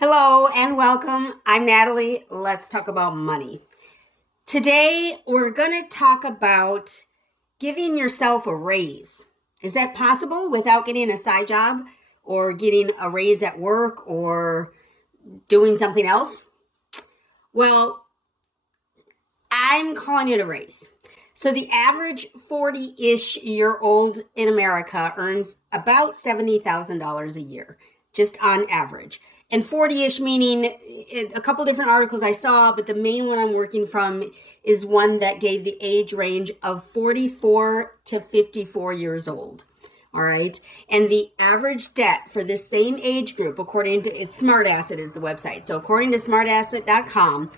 Hello and welcome. I'm Natalie. Let's talk about money. Today, we're going to talk about giving yourself a raise. Is that possible without getting a side job or getting a raise at work or doing something else? Well, I'm calling it a raise. So the average 40-ish year old in America earns about $70,000 a year, just on average. And 40-ish meaning a couple different articles I saw, but the main one I'm working from is one that gave the age range of 44 to 54 years old. All right. And the average debt for this same age group, according to Smart Asset is the website. So according to smartasset.com,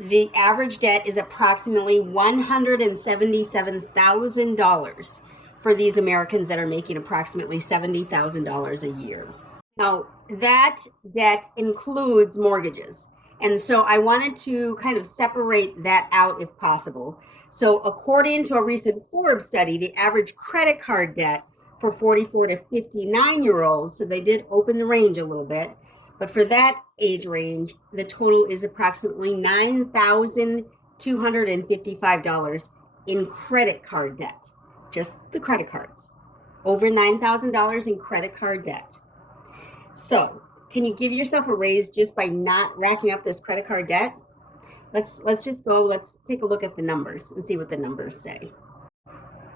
the average debt is approximately $177,000 for these Americans that are making approximately $70,000 a year. Now, that debt includes mortgages. And so I wanted to kind of separate that out if possible. So according to a recent Forbes study, the average credit card debt for 44 to 59-year-olds, so they did open the range a little bit, but for that age range, the total is approximately $9,255 in credit card debt. Just the credit cards. Over $9,000 in credit card debt. So, can you give yourself a raise just by not racking up this credit card debt? Let's take a look at the numbers and see what the numbers say.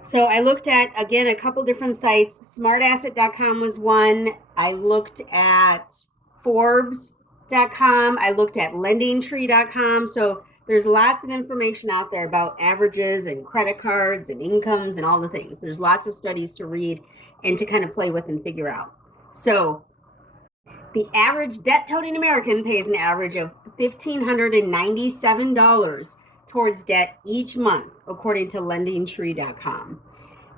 So I looked at, again, a couple different sites. Smartasset.com was one. I looked at Forbes.com. I looked at LendingTree.com. So there's lots of information out there about averages and credit cards and incomes and all the things. There's lots of studies to read and to kind of play with and figure out. So the average debt-toting American pays an average of $1,597 towards debt each month, according to LendingTree.com.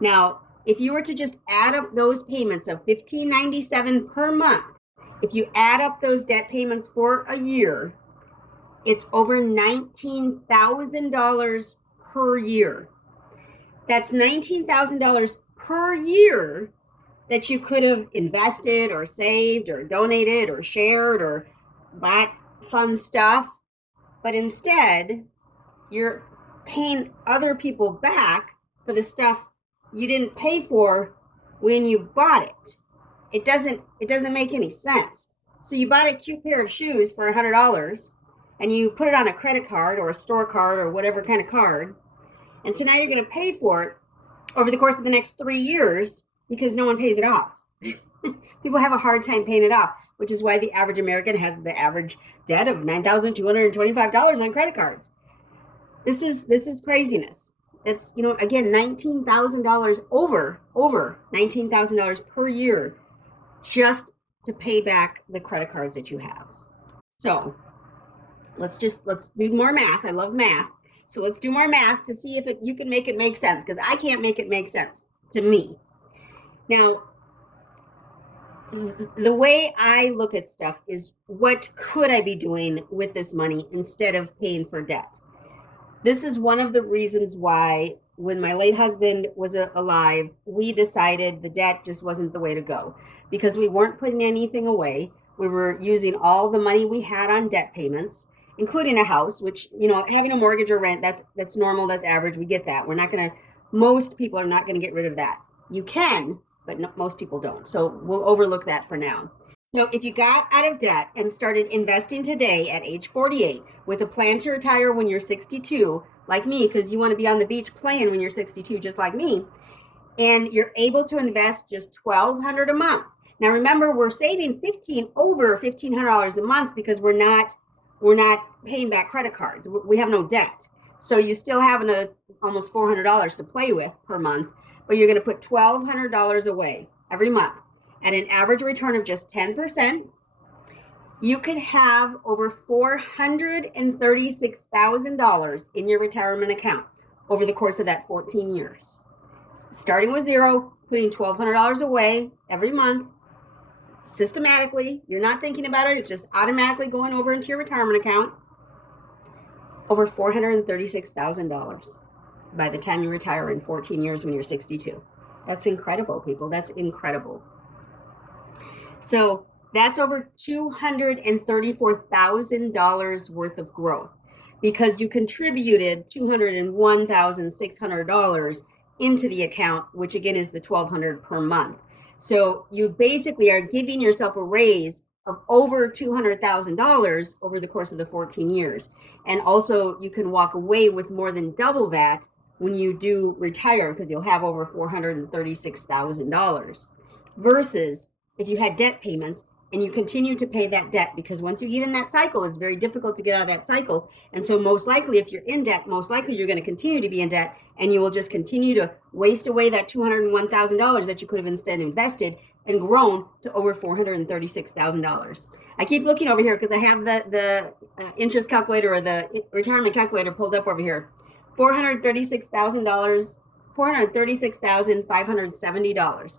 Now, if you were to just add up those payments of $1,597 per month, if you add up those debt payments for a year, it's over $19,000 per year. That's $19,000 per year that you could have invested or saved or donated or shared or bought fun stuff. But instead, you're paying other people back for the stuff you didn't pay for when you bought it. It doesn't make any sense. So you bought a cute pair of shoes for $100 and you put it on a credit card or a store card or whatever kind of card. And so now you're going to pay for it over the course of the next 3 years because no one pays it off. People have a hard time paying it off, which is why the average American has the average debt of $9,225 on credit cards. This is craziness. That's, again, $19,000 over $19,000 per year just to pay back the credit cards that you have. So let's do more math. I love math. So let's do more math to see if you can make it make sense, because I can't make it make sense to me. Now, the way I look at stuff is, what could I be doing with this money instead of paying for debt? This is one of the reasons why, when my late husband was alive, we decided the debt just wasn't the way to go, because we weren't putting anything away. We were using all the money we had on debt payments, including a house, which, having a mortgage or rent, that's normal, that's average. We get that. Most people are not going to get rid of that. You can, but most people don't. So we'll overlook that for now. So if you got out of debt and started investing today at age 48 with a plan to retire when you're 62, like me, because you want to be on the beach playing when you're 62, just like me, and you're able to invest just $1,200 a month. Now remember, we're saving over $1,500 a month because we're not paying back credit cards. We have no debt. So you still have another almost $400 to play with per month, but you're going to put $1,200 away every month at an average return of just 10%. You could have over $436,000 in your retirement account over the course of that 14 years. Starting with zero, putting $1,200 away every month, systematically. You're not thinking about it. It's just automatically going over into your retirement account. Over $436,000 by the time you retire in 14 years when you're 62. That's incredible, people. That's incredible. So That's over $234,000 worth of growth because you contributed $201,600 into the account, which again is the $1,200 per month. So you basically are giving yourself a raise of over $200,000 over the course of the 14 years. And also you can walk away with more than double that when you do retire because you'll have over $436,000 versus if you had debt payments and you continue to pay that debt, because once you get in that cycle, it's very difficult to get out of that cycle. And so most likely, if you're in debt, most likely you're going to continue to be in debt, and you will just continue to waste away that $201,000 that you could have instead invested and grown to over $436,000. I keep looking over here because I have the interest calculator or the retirement calculator pulled up over here. $436,570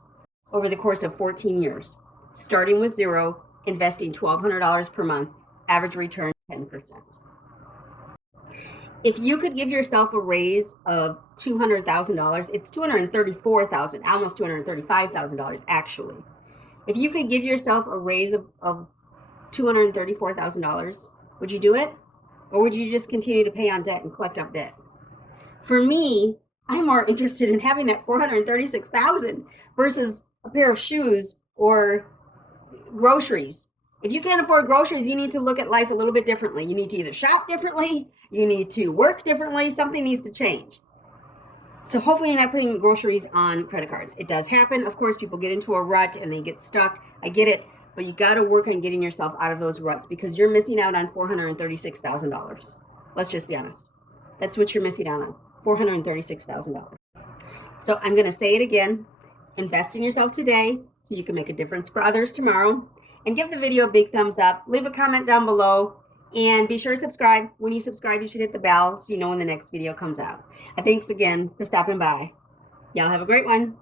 over the course of 14 years. Starting with zero, investing $1,200 per month, average return 10%. If you could give yourself a raise of $200,000, it's $234,000, almost $235,000 actually. If you could give yourself a raise of $234,000, would you do it? Or would you just continue to pay on debt and collect up debt? For me, I'm more interested in having that $436,000 versus a pair of shoes or groceries. If you can't afford groceries, you need to look at life a little bit differently. You need to either shop differently, you need to work differently, something needs to change. So hopefully you're not putting groceries on credit cards. It does happen. Of course, people get into a rut and they get stuck. I get it. But you got to work on getting yourself out of those ruts because you're missing out on $436,000. Let's just be honest. That's what you're missing out on, $436,000. So I'm going to say it again. Invest in yourself today so you can make a difference for others tomorrow. And give the video a big thumbs up. Leave a comment down below. And be sure to subscribe. When you subscribe, you should hit the bell so you know when the next video comes out. Thanks again for stopping by. Y'all have a great one.